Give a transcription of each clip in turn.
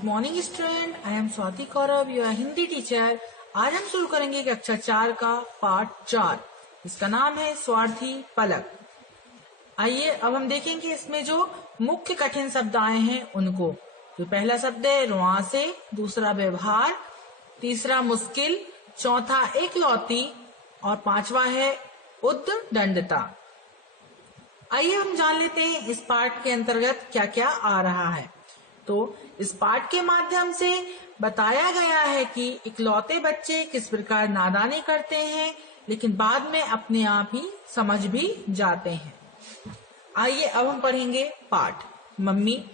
Good morning student, I am Swati Kaurav, your Hindi teacher. आज हम शुरू करेंगे कक्षा 4 का पाठ 4। इसका नाम है स्वार्थी पलक। आइए अब हम देखेंगे इसमें जो मुख्य कठिन शब्द आए हैं उनको। तो पहला शब्द है रुआंसे, दूसरा व्यवहार, तीसरा मुश्किल, चौथा एकलौती और पांचवा है उद्दंडता। आइए हम जान लेते हैं इस पाठ के अंतर्गत क्या क्या आ रहा है। तो इस पाठ के माध्यम से बताया गया है कि इकलौते बच्चे किस प्रकार नादानी करते हैं, लेकिन बाद में अपने आप ही समझ भी जाते हैं। आइए अब हम पढ़ेंगे पाठ। मम्मी,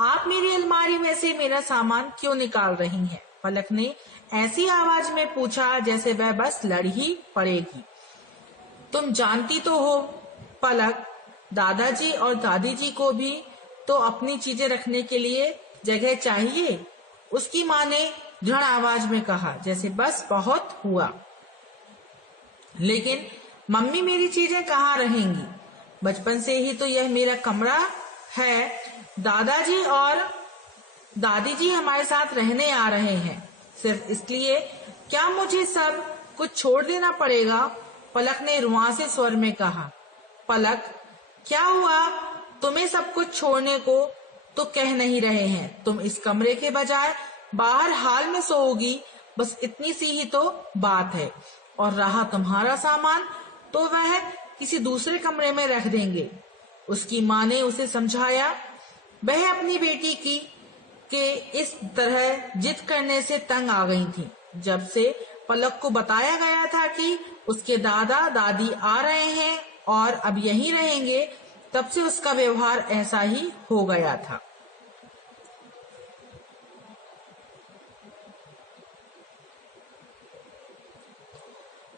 आप मेरी अलमारी में से मेरा सामान क्यों निकाल रही हैं? पलक ने ऐसी आवाज में पूछा जैसे वह बस लड़ ही पड़ेगी। तुम जानती तो हो पलक, दादाजी और दादी जी को भी तो अपनी चीजें रखने के लिए जगह चाहिए। उसकी माँ ने दृढ़ आवाज में कहा, जैसे बस बहुत हुआ। लेकिन मम्मी, मेरी चीजें कहाँ रहेंगी? बचपन से ही तो यह मेरा कमरा है। दादाजी और दादी जी हमारे साथ रहने आ रहे हैं, सिर्फ इसलिए क्या मुझे सब कुछ छोड़ देना पड़ेगा? पलक ने रुआंसे स्वर में कहा। पलक, क्या हुआ? तुम्हें सब कुछ छोड़ने को तो कह नहीं रहे हैं। तुम इस कमरे के बजाय बाहर हाल में सोओगी, बस इतनी सी ही तो बात है। और रहा तुम्हारा सामान, तो वह किसी दूसरे कमरे में रख देंगे। उसकी माँ ने उसे समझाया। वह अपनी बेटी की के इस तरह जिद करने से तंग आ गई थी। जब से पलक को बताया गया था कि उसके दादा दादी आ रहे हैं और अब यहीं रहेंगे, तब से उसका व्यवहार ऐसा ही हो गया था।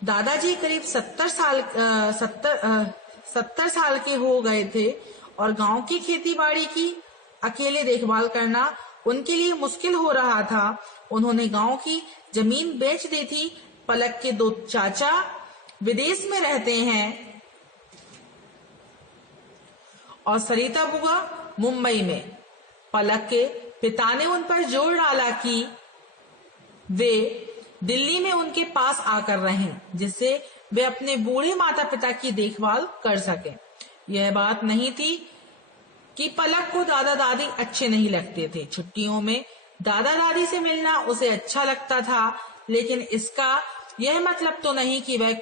दादाजी करीब 70 साल के हो गए थे और गांव की खेती-बाड़ी की अकेले देखभाल करना उनके लिए मुश्किल हो रहा था। उन्होंने गांव की जमीन बेच दी थी। पलक के दो चाचा विदेश में रहते हैं और सरिता बुआ मुंबई में। पलक के पिता ने उन पर जोर डाला कि वे दिल्ली में उनके पास आकर रहें, जिससे वे अपने बूढ़े माता पिता की देखभाल कर सकें। यह बात नहीं थी कि पलक को दादा दादी अच्छे नहीं लगते थे। छुट्टियों में दादा दादी से मिलना उसे अच्छा लगता था, लेकिन इसका यह मतलब तो नहीं कि वह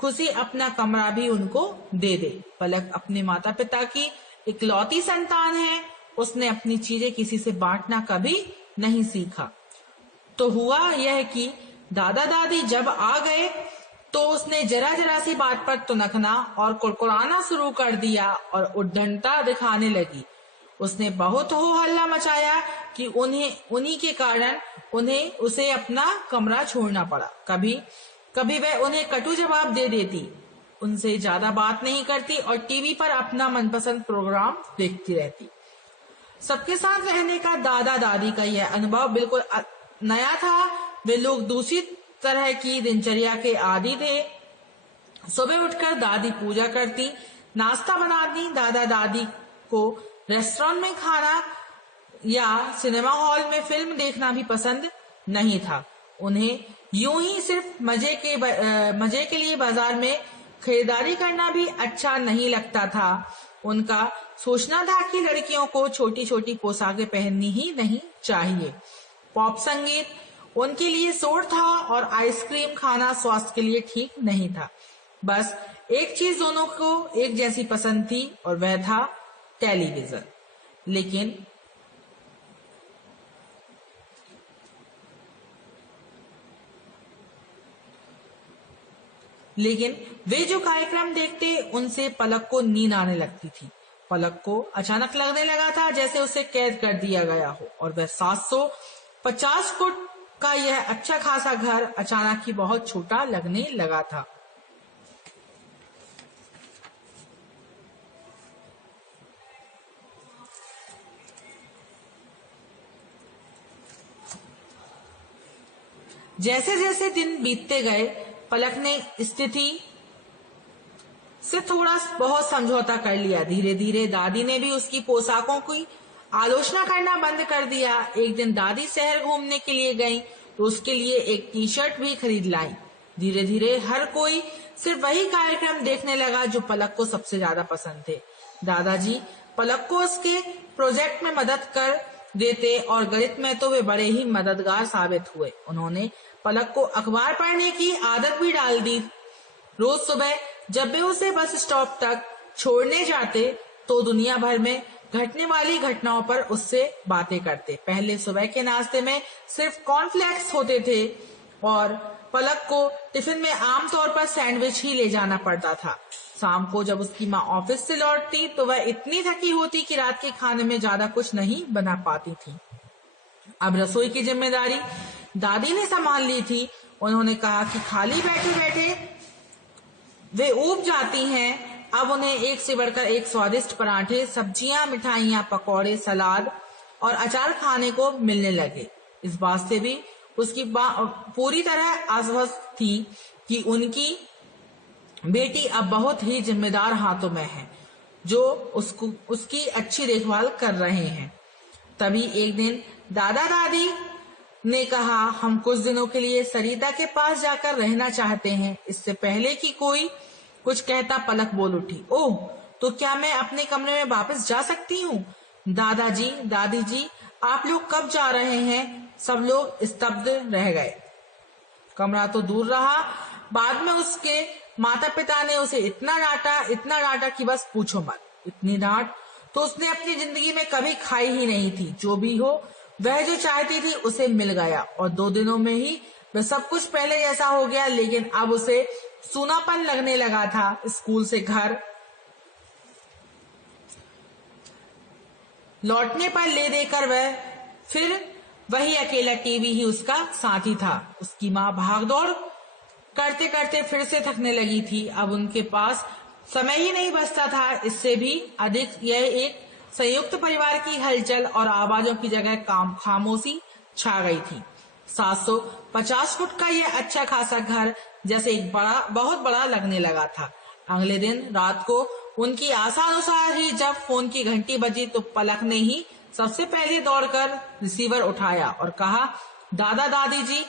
खुशी अपना कमरा भी उनको दे दे। पलक अपने माता पिता की इकलौती संतान है। उसने अपनी चीजें किसी से बांटना कभी नहीं सीखा। तो हुआ यह कि दादा दादी जब आ गए तो उसने जरा सी बात पर तुनकना और कुड़कुड़ाना शुरू कर दिया और उद्दंडता दिखाने लगी। उसने बहुत हो हल्ला मचाया कि उन्हीं के कारण उसे अपना कमरा छोड़ना पड़ा। कभी वह उन्हें कटु जवाब दे देती, उनसे ज्यादा बात नहीं करती और टीवी पर अपना मनपसंद प्रोग्राम देखती रहती। सबके साथ रहने का दादा दादी का यह अनुभव बिल्कुल नया था। वे लोग दूसरी तरह की दिनचर्या के आदी थे। सुबह उठकर दादी पूजा करती, नाश्ता बनाती। दादा दादी को रेस्टोरेंट में खाना या सिनेमा हॉल में फिल्म देखना भी पसंद नहीं था। उन्हें यूं ही सिर्फ मजे के लिए बाजार में खरीदारी करना भी अच्छा नहीं लगता था। उनका सोचना था कि लड़कियों को छोटी छोटी पोशाकें पहननी ही नहीं चाहिए। पॉप संगीत उनके लिए शोर था और आइसक्रीम खाना स्वास्थ्य के लिए ठीक नहीं था। बस एक चीज दोनों को एक जैसी पसंद थी और वह था टेलीविजन। लेकिन वे जो कार्यक्रम देखते उनसे पलक को नींद आने लगती थी। पलक को अचानक लगने लगा था जैसे उसे कैद कर दिया गया हो और वह 750 फुट का यह अच्छा खासा घर अचानक ही बहुत छोटा लगने लगा था। जैसे जैसे दिन बीतते गए, पलक ने स्थिति से थोड़ा बहुत समझौता कर लिया। धीरे धीरे दादी ने भी उसकी पोशाकों की आलोचना करना बंद कर दिया। एक दिन दादी शहर घूमने के लिए गईं, तो उसके लिए एक टी शर्ट भी खरीद लाई। धीरे धीरे हर कोई सिर्फ वही कार्यक्रम देखने लगा जो पलक को सबसे ज्यादा पसंद थे। दादाजी पलक को उसके प्रोजेक्ट में मदद कर देते और गणित में तो वे बड़े ही मददगार साबित हुए। उन्होंने पलक को अखबार पढ़ने की आदत भी डाल दी। रोज सुबह जब वे उसे बस स्टॉप तक छोड़ने जाते तो दुनिया भर में घटने वाली घटनाओं पर उससे बातें करते। पहले सुबह के नाश्ते में सिर्फ कॉर्नफ्लेक्स होते थे और पलक को टिफिन में आमतौर पर सैंडविच ही ले जाना पड़ता था। शाम को जब उसकी माँ ऑफिस से लौटती तो वह इतनी थकी होती कि रात के खाने में ज्यादा कुछ नहीं बना पाती थी। अब रसोई की जिम्मेदारी दादी ने संभाल ली थी। उन्होंने कहा कि खाली बैठे बैठे वे ऊब जाती हैं। अब उन्हें एक से बढ़कर एक स्वादिष्ट पराठे, सब्जियां, मिठाइयां, पकौड़े, सलाद और अचार खाने को मिलने लगे। इस बात से भी उसकी पूरी तरह आश्वस्त थी कि उनकी बेटी अब बहुत ही जिम्मेदार हाथों में है, जो उसकी अच्छी देखभाल कर रहे हैं। तभी एक दिन दादा दादी ने कहा, हम कुछ दिनों के लिए सरिता के पास जाकर रहना चाहते हैं। इससे पहले कि कोई कुछ कहता पलक बोल उठी, ओह, तो क्या मैं अपने कमरे में वापस जा सकती हूँ? दादाजी, दादी जी, आप लोग कब जा रहे हैं? सब लोग स्तब्ध रह गए। कमरा तो दूर रहा, बाद में उसके माता पिता ने उसे इतना डांटा कि बस पूछो मत। इतनी डांट तो उसने अपनी जिंदगी में कभी खाई ही नहीं थी। जो भी हो, वह जो चाहती थी उसे मिल गया और 2 दिनों में ही वह सब कुछ पहले जैसा हो गया। लेकिन अब उसे सूनापन लगने लगा था। स्कूल से घर लौटने पर ले देकर वह फिर वही अकेला टीवी ही उसका साथी था। उसकी माँ भागदौड़ करते करते फिर से थकने लगी थी। अब उनके पास समय ही नहीं बचता था। इससे भी अधिक यह एक संयुक्त परिवार की हलचल और आवाजों की जगह खामोशी छा गई थी। 750 फुट का यह अच्छा खासा घर जैसे एक बहुत बड़ा लगने लगा था। अगले दिन रात को उनकी आशा अनुसार ही जब फोन की घंटी बजी तो पलक ने ही सबसे पहले दौड़कर रिसीवर उठाया और कहा, दादा दादी जी,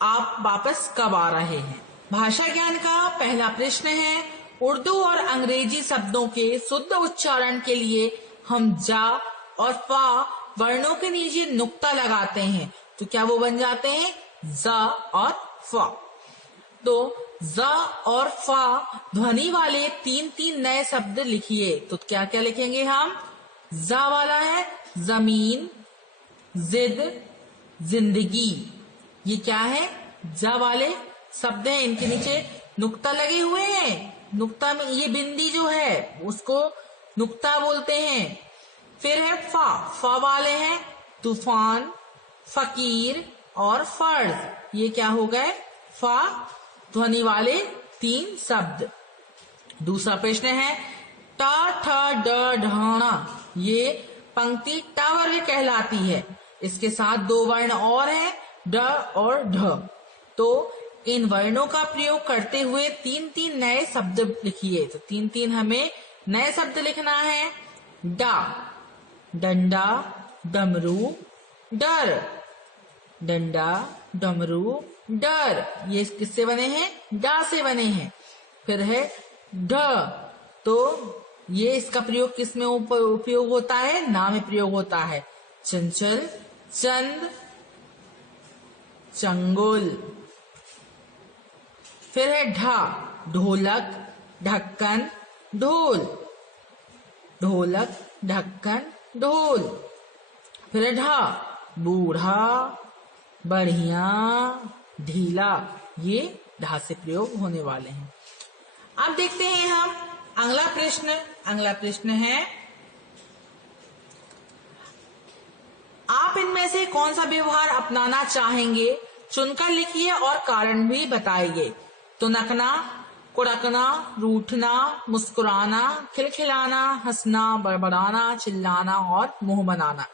आप वापस कब आ रहे हैं? भाषा ज्ञान का पहला प्रश्न है, उर्दू और अंग्रेजी शब्दों के शुद्ध उच्चारण के लिए हम जा और फा वर्णों के नीचे नुक्ता लगाते हैं तो क्या वो बन जाते हैं जा और फा। तो जा और फा ध्वनि वाले 3 नए शब्द लिखिए। तो क्या क्या लिखेंगे हम? जा वाला है जमीन, जिद, जिंदगी। ये क्या है? जा वाले शब्द हैं, इनके नीचे नुक्ता लगे हुए हैं। नुक्ता में ये बिंदी जो है उसको नुक्ता बोलते हैं। फिर है फा वाले हैं तूफान, फकीर और फर्ज। ये क्या हो गए? फा ध्वनि वाले 3 शब्द। दूसरा प्रश्न है ट ठ ड ढ। ये पंक्ति ट वर्ग कहलाती है। इसके साथ 2 वर्ण और हैं, ड और ढ। तो इन वर्णों का प्रयोग करते हुए 3 नए शब्द लिखिए। तो 3 हमें नए शब्द लिखना है। डा, डंडा, डमरू, डर। डंडा, डमरू, डर। ये किससे बने हैं? डा से बने हैं। फिर है ढ। तो ये इसका प्रयोग किस में उपयोग होता है? ना में प्रयोग होता है। चंचल, चंद, चंगुल। फिर है ढा, ढोलक, ढक्कन, ढोल। ढोलक, ढक्कन, ढोल। फिर है ढा, बूढ़ा, बढ़िया, ढीला। ये ढा से प्रयोग होने वाले हैं। अब देखते हैं हम अगला प्रश्न। अगला प्रश्न है, आप इनमें से कौन सा व्यवहार अपनाना चाहेंगे? चुनकर लिखिए और कारण भी बताइए। तुनकना, कुड़कना, रूठना, मुस्कुराना, खिलखिलाना, हंसना, बड़बड़ाना, चिल्लाना और मुंह बनाना।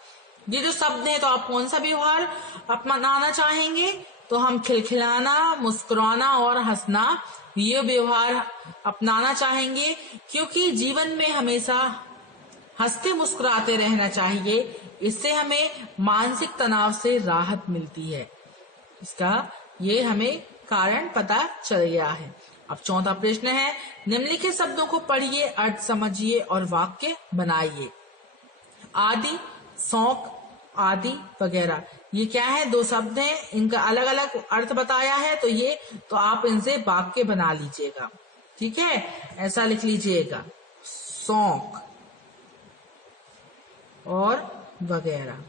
ये जो शब्द हैं, तो आप कौन सा व्यवहार अपनाना चाहेंगे? तो हम खिलखिलाना, मुस्कुराना और हंसना ये व्यवहार अपनाना चाहेंगे, क्योंकि जीवन में हमेशा हंसते मुस्कुराते रहना चाहिए, इससे हमें मानसिक तनाव से राहत मिलती है। इसका ये हमें कारण पता चल गया है। अब चौथा प्रश्न है, निम्नलिखित शब्दों को पढ़िए, अर्थ समझिए और वाक्य बनाइए। आदि, शौक, आदि वगैरह, ये क्या है? दो शब्द हैं, इनका अलग अलग अर्थ बताया है, तो आप इनसे वाक्य बना लीजिएगा। ठीक है, ऐसा लिख लीजिएगा, शौक और वगैरह।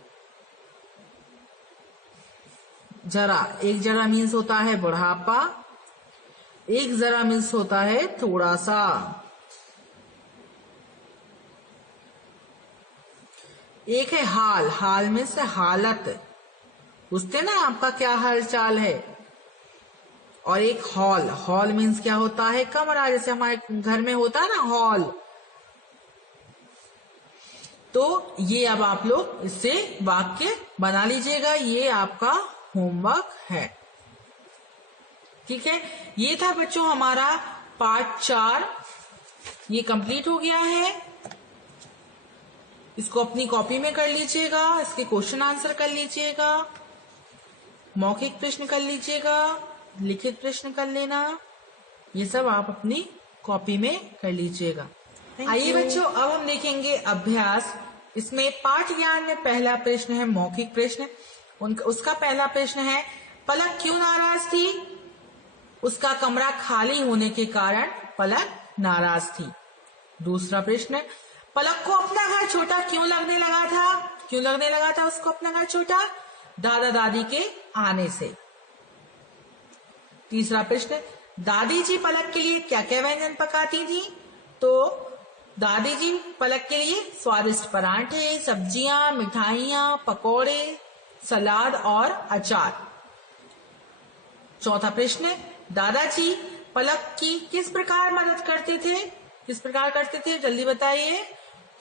जरा, एक जरा मीन्स होता है बुढ़ापा, एक जरा मीन्स होता है थोड़ा सा। एक है हाल, हाल मीन्स हालत, पूछते ना आपका क्या हाल चाल है। और एक हॉल, हॉल मीन्स क्या होता है? कमरा, जैसे हमारे घर में होता है ना हॉल। तो ये अब आप लोग इससे वाक्य बना लीजिएगा, ये आपका होमवर्क है। ठीक है, ये था बच्चों हमारा पार्ट 4, ये कंप्लीट हो गया है। इसको अपनी कॉपी में कर लीजिएगा, इसके क्वेश्चन आंसर कर लीजिएगा, मौखिक प्रश्न कर लीजिएगा, लिखित प्रश्न कर लेना, ये सब आप अपनी कॉपी में कर लीजिएगा। आइए बच्चों, अब हम देखेंगे अभ्यास। इसमें पाठ ज्ञान में पहला प्रश्न है मौखिक प्रश्न। उसका पहला प्रश्न है, पलक क्यों नाराज थी? उसका कमरा खाली होने के कारण पलक नाराज थी। दूसरा प्रश्न, पलक को अपना घर छोटा क्यों लगने लगा था? क्यों लगने लगा था उसको अपना घर छोटा? दादा दादी के आने से। तीसरा प्रश्न, दादी जी पलक के लिए क्या क्या व्यंजन पकाती थी? तो दादी जी पलक के लिए स्वादिष्ट पराठे, सब्जियां, मिठाइयां, पकोड़े, सलाद और अचार। चौथा प्रश्न, दादाजी पलक की किस प्रकार मदद करते थे? किस प्रकार करते थे, जल्दी बताइए।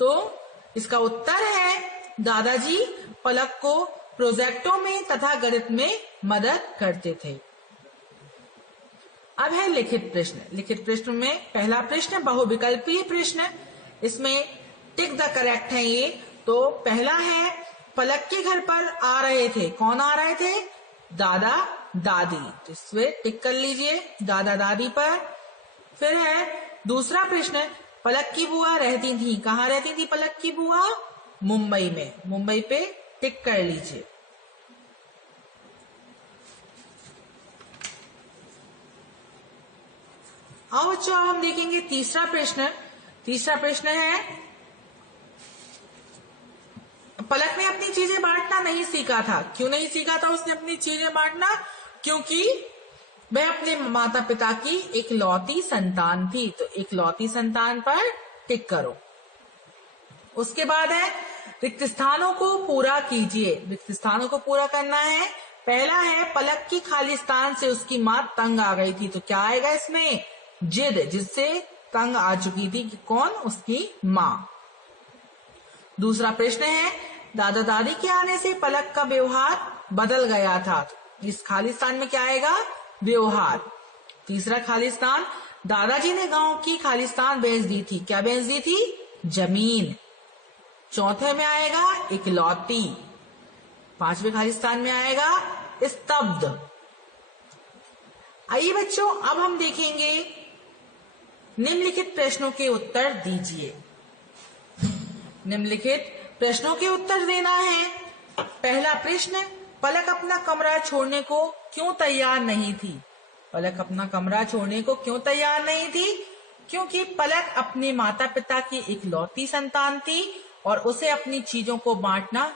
तो इसका उत्तर है, दादाजी पलक को प्रोजेक्टों में तथा गणित में मदद करते थे। अब है लिखित प्रश्न। लिखित प्रश्न में पहला प्रश्न बहुविकल्पीय प्रश्न, इसमें टिक द करेक्ट है ये। तो पहला है, पलक के घर पर आ रहे थे, कौन आ रहे थे? दादा दादी, तो इसमें टिक कर लीजिए दादा दादी पर। फिर है दूसरा प्रश्न, पलक की बुआ रहती थी, कहाँ रहती थी पलक की बुआ? मुंबई में, मुंबई पे टिक कर लीजिए। आओ बच्चों, अब हम देखेंगे तीसरा प्रश्न। तीसरा प्रश्न है, पलक ने अपनी चीजें बांटना नहीं सीखा था। क्यों नहीं सीखा था उसने अपनी चीजें बांटना? क्योंकि वह अपने माता पिता की इकलौती संतान थी। तो इकलौती संतान पर टिक करो। उसके बाद है, रिक्त स्थानों को पूरा कीजिए। रिक्त स्थानों को पूरा करना है। पहला है, पलक की खाली स्थान से उसकी माँ तंग आ गई थी। तो क्या आएगा इसमें? जिद, जिससे तंग आ चुकी थी कि कौन? उसकी माँ। दूसरा प्रश्न है, दादा दादी के आने से पलक का व्यवहार बदल गया था। इस खाली स्थान में क्या आएगा? व्यवहार। तीसरा खाली स्थान, दादाजी ने गांव की खाली स्थान बेच दी थी। क्या बेच दी थी? जमीन। चौथे में आएगा इकलौती। पांचवें खाली स्थान में आएगा स्तब्ध। आइए बच्चों, अब हम देखेंगे निम्नलिखित प्रश्नों के उत्तर दीजिए। निम्नलिखित प्रश्नों के उत्तर देना है। पहला प्रश्न, पलक अपना कमरा छोड़ने को क्यों तैयार नहीं थी? पलक अपना कमरा छोड़ने को क्यों तैयार नहीं थी? क्योंकि पलक अपने माता पिता की इकलौती संतान थी और उसने अपनी चीजों को बांटना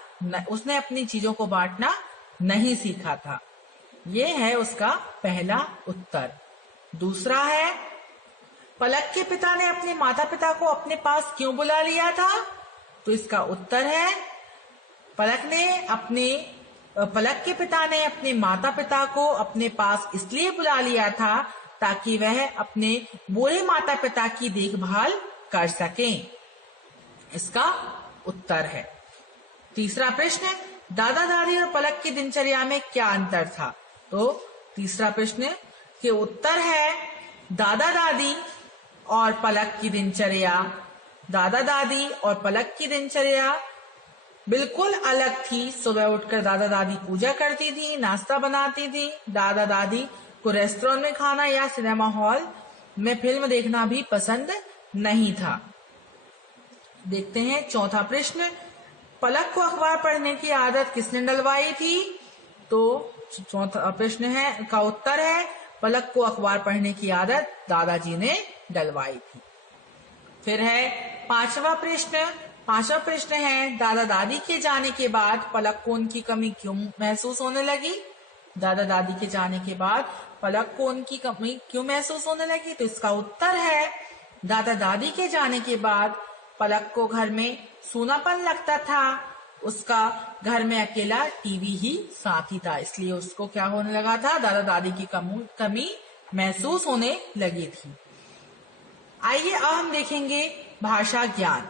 नहीं सीखा था। ये है उसका पहला उत्तर। दूसरा है, पलक के पिता ने अपने माता पिता को अपने पास क्यों बुला लिया था? तो इसका उत्तर है, पलक के पिता ने अपने माता पिता को अपने पास इसलिए बुला लिया था ताकि वह अपने बूढ़े माता पिता की देखभाल कर सकें। इसका उत्तर है। तीसरा प्रश्न, दादा दादी और पलक की दिनचर्या में क्या अंतर था? तो तीसरा प्रश्न के उत्तर है, दादा दादी और पलक की दिनचर्या दादा दादी और पलक की दिनचर्या बिल्कुल अलग थी। सुबह उठकर दादा दादी पूजा करती थी, नाश्ता बनाती थी। दादा दादी को रेस्टोरेंट में खाना या सिनेमा हॉल में फिल्म देखना भी पसंद नहीं था। देखते हैं चौथा प्रश्न, पलक को अखबार पढ़ने की आदत किसने डलवाई थी? तो चौथा प्रश्न है का उत्तर है पलक को अखबार पढ़ने की आदत दादाजी ने डलवाई थी। फिर है पांचवा प्रश्न है दादा दादी के जाने के बाद पलक को उनकी कमी क्यों महसूस होने लगी? दादा दादी के जाने के बाद पलक को उनकी कमी क्यों महसूस होने लगी? तो इसका उत्तर है दादा दादी के जाने के बाद पलक को घर में सूनापन लगता था। उसका घर में अकेला टीवी ही साथी था, इसलिए उसको क्या होने लगा था? दादा दादी की कमी महसूस होने लगी थी। आइए अब हम देखेंगे भाषा ज्ञान।